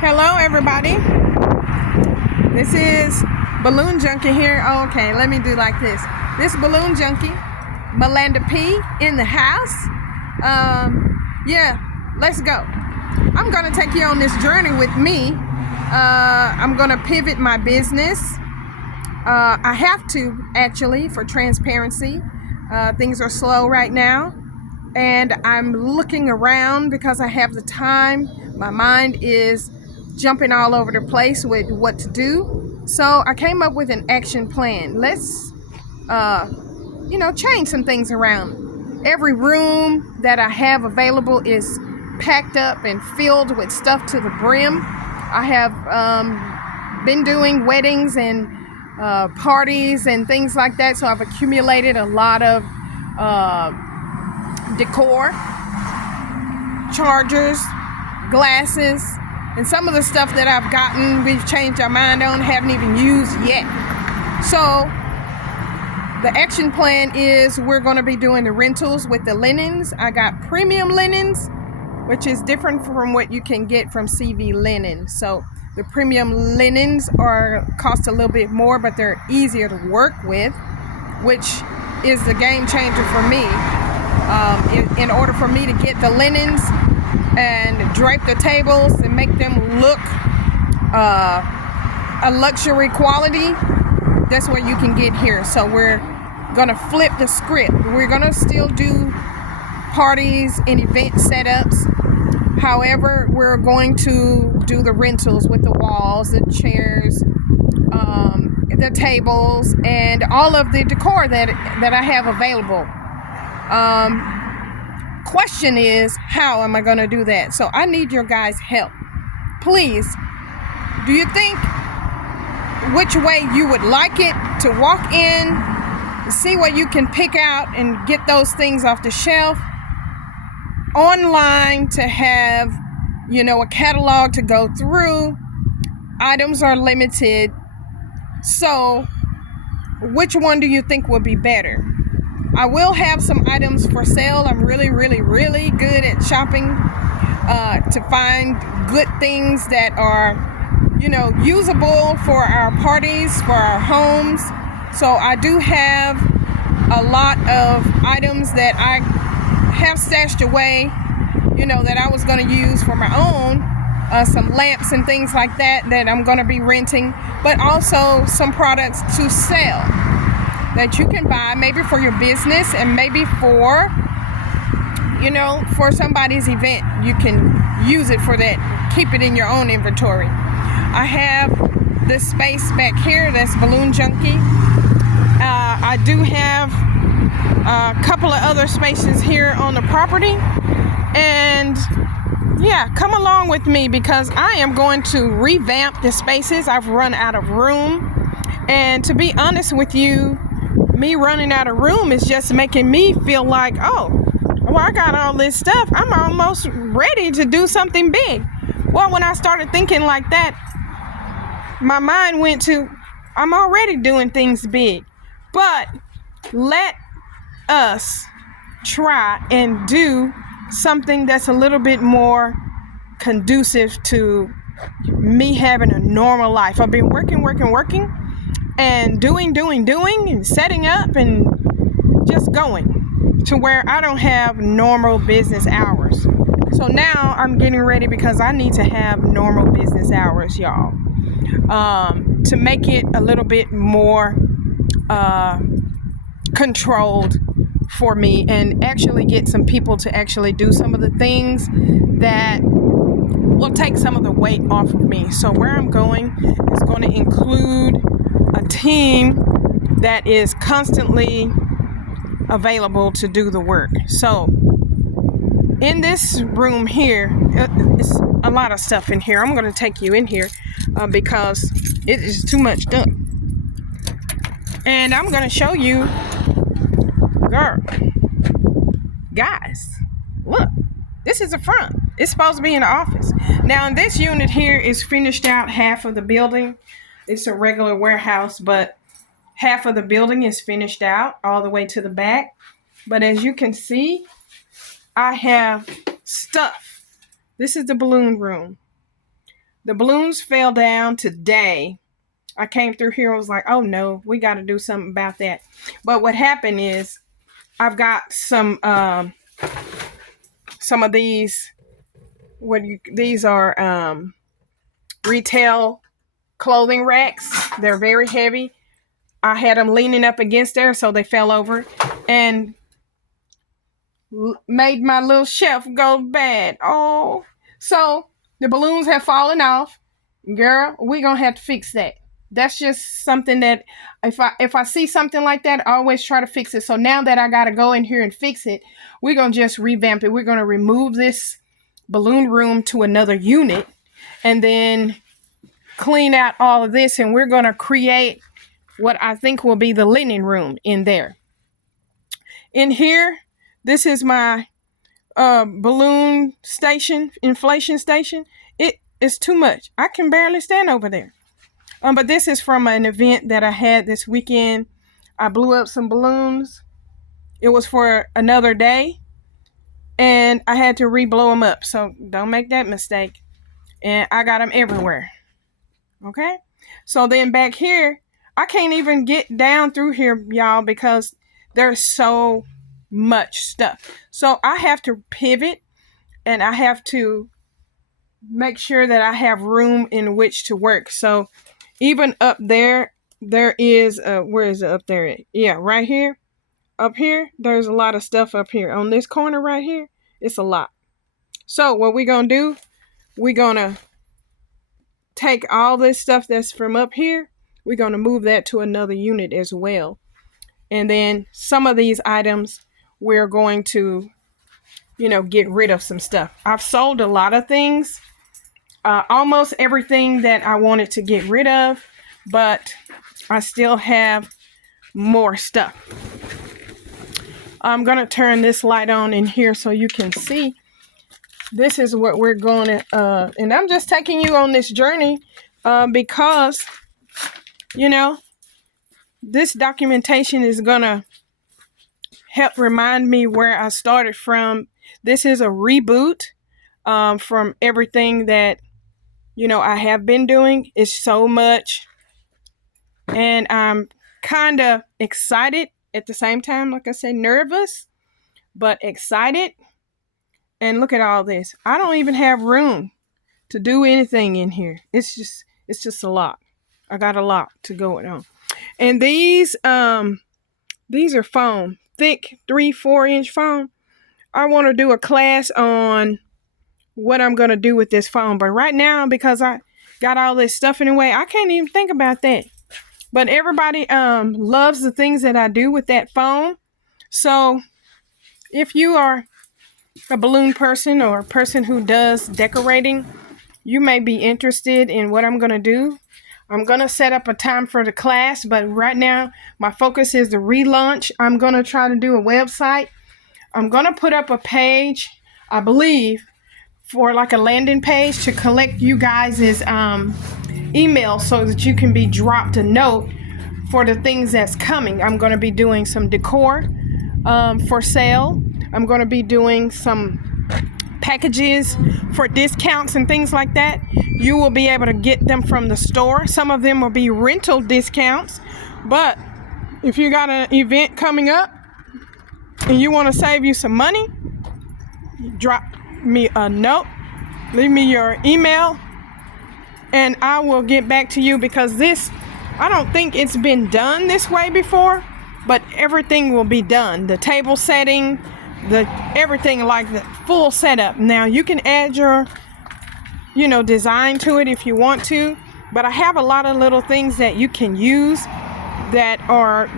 Hello, everybody. This is Balloon Junkie here. Oh, okay, let me do like this. This Balloon Junkie, Melinda P. in the house. Yeah, let's go. I'm gonna take you on this journey with me. I'm gonna pivot my business. I have to actually, for transparency. Things are slow right now, and I'm looking around because I have the time. My mind is jumping all over the place with what to do. So I came up with an action plan. Let's, change some things around. Every room that I have available is packed up and filled with stuff to the brim. I have been doing weddings and parties and things like that, so I've accumulated a lot of decor, chargers, glasses, and some of the stuff that I've gotten, we've changed our mind on, haven't even used yet. So the action plan is we're going to be doing the rentals with the linens. I got premium linens, which is different from what you can get from CV Linen. So the premium linens cost a little bit more, but they're easier to work with, which is the game changer for me. In order for me to get the linens and drape the tables and make them look a luxury quality, that's what you can get here. So we're gonna flip the script. We're gonna still do parties and event setups. However, we're going to do the rentals with the walls, the chairs, the tables, and all of the decor that I have available. Question is, how am I going to do that? So I need your guys' help. Please, do you think which way you would like it to walk in, see what you can pick out and get those things off the shelf? Online to have, a catalog to go through. Items are limited. So which one do you think would be better? I will have some items for sale. I'm really, really, really good at shopping to find good things that are, usable for our parties, for our homes. So I do have a lot of items that I have stashed away, that I was going to use for my own. Some lamps and things like that I'm going to be renting, but also some products to sell that you can buy maybe for your business and maybe for somebody's event. You can use it for that. Keep it in your own inventory. I have this space back here that's Balloon Junkie. I do have a couple of other spaces here on the property, and come along with me because I am going to revamp the spaces. I've run out of room, and to be honest with you, me running out of room is just making me feel like, I got all this stuff. I'm almost ready to do something big. Well, when I started thinking like that, my mind went to, I'm already doing things big. But let us try and do something that's a little bit more conducive to me having a normal life. I've been working and doing and setting up and just going to where I don't have normal business hours. So now I'm getting ready because I need to have normal business hours, y'all, to make it a little bit more controlled for me and actually get some people to actually do some of the things that will take some of the weight off of me. So where I'm going is going to include a team that is constantly available to do the work. So in this room here, it's a lot of stuff in here. I'm going to take you in here because it is too much done. And I'm going to show you, guys, look, this is the front. It's supposed to be in the office. Now, this unit here is finished out half of the building. It's a regular warehouse, but half of the building is finished out all the way to the back. But as you can see, I have stuff. This is the balloon room. The balloons fell down today. I came through here, I was like, oh no, we got to do something about that. But what happened is I've got some of these, these are retail clothing racks. They're very heavy. I had them leaning up against there, so they fell over and made my little shelf go bad. Oh, so the balloons have fallen off. Girl, we gonna have to fix that. That's just something that if I see something like that, I always try to fix it. So now that I gotta go in here and fix it, we're gonna just revamp it. We're gonna remove this balloon room to another unit and then clean out all of this, and we're gonna create what I think will be the linen room in there. In here, this is my balloon station, inflation station. It is too much. I can barely stand over there. But this is from an event that I had this weekend. I blew up some balloons. It was for another day, and I had to re-blow them up. So don't make that mistake. And I got them everywhere. Okay? So then back here, I can't even get down through here, y'all, because there's so much stuff. So I have to pivot, and I have to make sure that I have room in which to work. So even up there, there is where is it up there? Yeah, right here. Up here, there's a lot of stuff up here. On this corner right here, it's a lot. So what we're gonna do, we're gonna take all this stuff that's from up here, we're gonna move that to another unit as well. And then some of these items, we're going to, get rid of some stuff. I've sold a lot of things, almost everything that I wanted to get rid of, but I still have more stuff. I'm going to turn this light on in here so you can see. This is what we're going to, and I'm just taking you on this journey because, this documentation is going to help remind me where I started from. This is a reboot from everything that, I have been doing. It's so much. And I'm kind of excited at the same time. Like I said, nervous, but excited. And look at all this. I don't even have room to do anything in here. It's just a lot. I got a lot to go on. And these are foam, thick 3-4 inch foam. I want to do a class on what I'm going to do with this foam. But right now, because I got all this stuff in the way, I can't even think about that. But everybody loves the things that I do with that foam. So if you are a balloon person or a person who does decorating, you may be interested in what I'm going to do. I'm going to set up a time for the class, but right now my focus is the relaunch. I'm going to try to do a website. I'm going to put up a page, I believe, for like a landing page to collect you guys' email so that you can be dropped a note for the things that's coming. I'm going to be doing some decor for sale. I'm going to be doing some packages for discounts and things like that. You will be able to get them from the store. Some of them will be rental discounts, but if you got an event coming up and you want to save you some money, drop me a note, leave me your email, and I will get back to you, because this, I don't think it's been done this way before, but everything will be done. The table setting, everything, like the full setup. Now you can add your design to it if you want to, but I have a lot of little things that you can use that are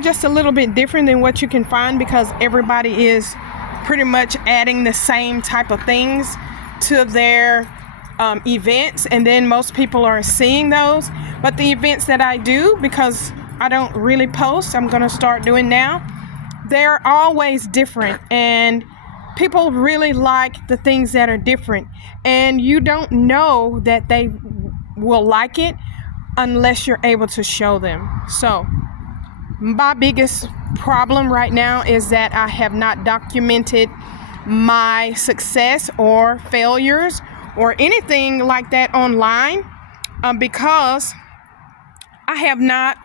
just a little bit different than what you can find, because everybody is pretty much adding the same type of things to their events, and then most people are seeing those. But the events that I do, because I don't really post, I'm going to start doing now, they're always different, and people really like the things that are different, and you don't know that they will like it unless you're able to show them. So my biggest problem right now is that I have not documented my success or failures or anything like that online, because I have not,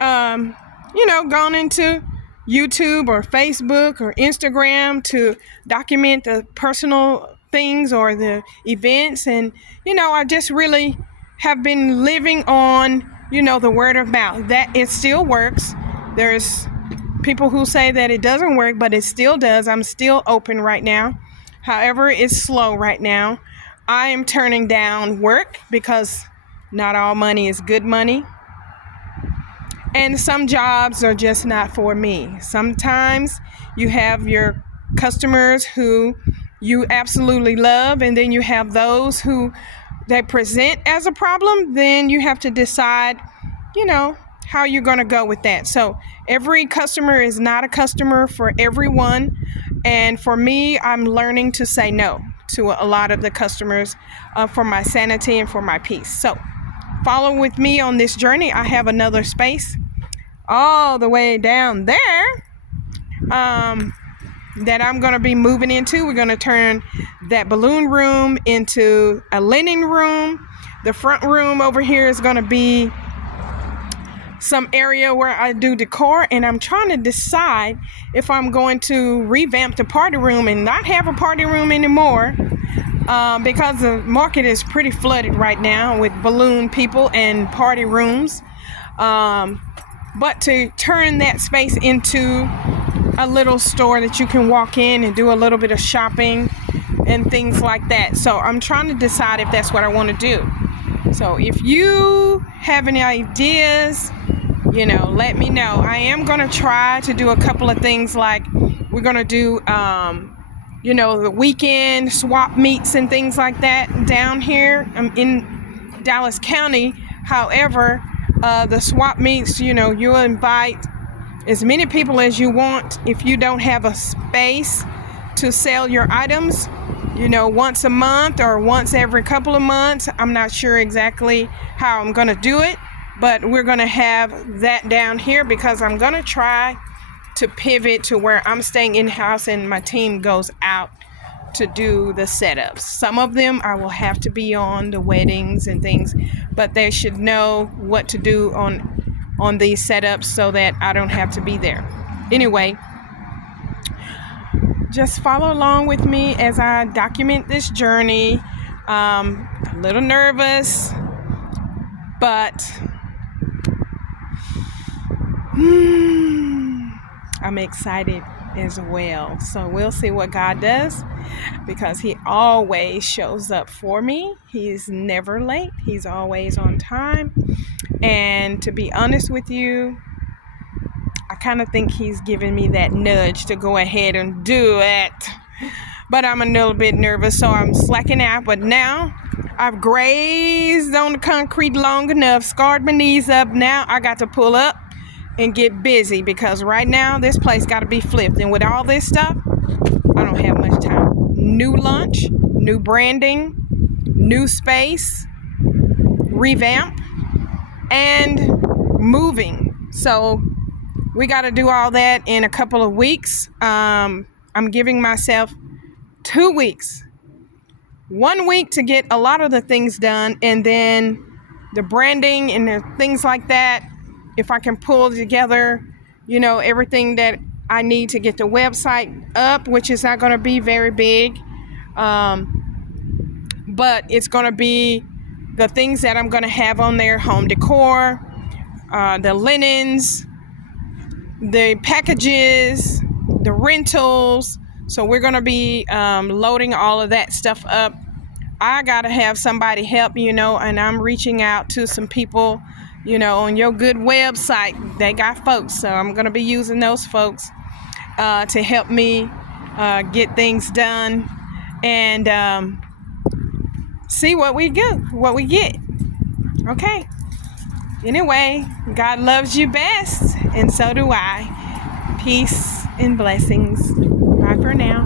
gone into YouTube or Facebook or Instagram to document the personal things or the events. And, I just really have been living on, the word of mouth. That it still works. There's people who say that it doesn't work, but it still does. I'm still open right now. However, it's slow right now. I am turning down work because not all money is good money. And some jobs are just not for me. Sometimes you have your customers who you absolutely love, and then you have those who they present as a problem. Then you have to decide, how you're going to go with that. So every customer is not a customer for everyone. And for me, I'm learning to say no to a lot of the customers for my sanity and for my peace. So follow with me on this journey. I have another space all the way down there that I'm going to be moving into. We're going to turn that balloon room into a linen room. The front room over here is going to be some area where I do decor, and I'm trying to decide if I'm going to revamp the party room and not have a party room anymore, because the market is pretty flooded right now with balloon people and party rooms. But to turn that space into a little store that you can walk in and do a little bit of shopping and things like that. So I'm trying to decide if that's what I want to do. So if you have any ideas, let me know. I am going to try to do a couple of things, like we're going to do, the weekend swap meets and things like that down here. I'm in Dallas County. However, the swap meets, you'll invite as many people as you want. If you don't have a space to sell your items, once a month or once every couple of months. I'm not sure exactly how I'm going to do it, but we're going to have that down here because I'm going to try to pivot to where I'm staying in-house and my team goes out to do the setups. Some of them I will have to be on the weddings and things, but they should know what to do on these setups so that I don't have to be there. Anyway, just follow along with me as I document this journey. A little nervous, but I'm excited as well. So we'll see what God does, because He always shows up for me. He's never late. He's always on time. And to be honest with you, I kind of think He's giving me that nudge to go ahead and do it. But I'm a little bit nervous, so I'm slacking out. But now I've grazed on the concrete long enough, scarred my knees up. Now I got to pull up and get busy, because right now this place got to be flipped. And with all this stuff, I don't have much time. New lunch, new branding, new space, revamp, and moving. So we got to do all that in a couple of weeks. I'm giving myself 2 weeks. 1 week to get a lot of the things done, and then the branding and the things like that, if I can pull together, everything that I need to get the website up, which is not going to be very big, but it's going to be the things that I'm going to have on there: home decor, the linens, the packages, the rentals. So we're going to be loading all of that stuff up. I got to have somebody help, and I'm reaching out to some people, on your good website. They got folks, so I'm going to be using those folks to help me get things done and see what we get. Okay. Anyway, God loves you best, and so do I. Peace and blessings. Bye for now.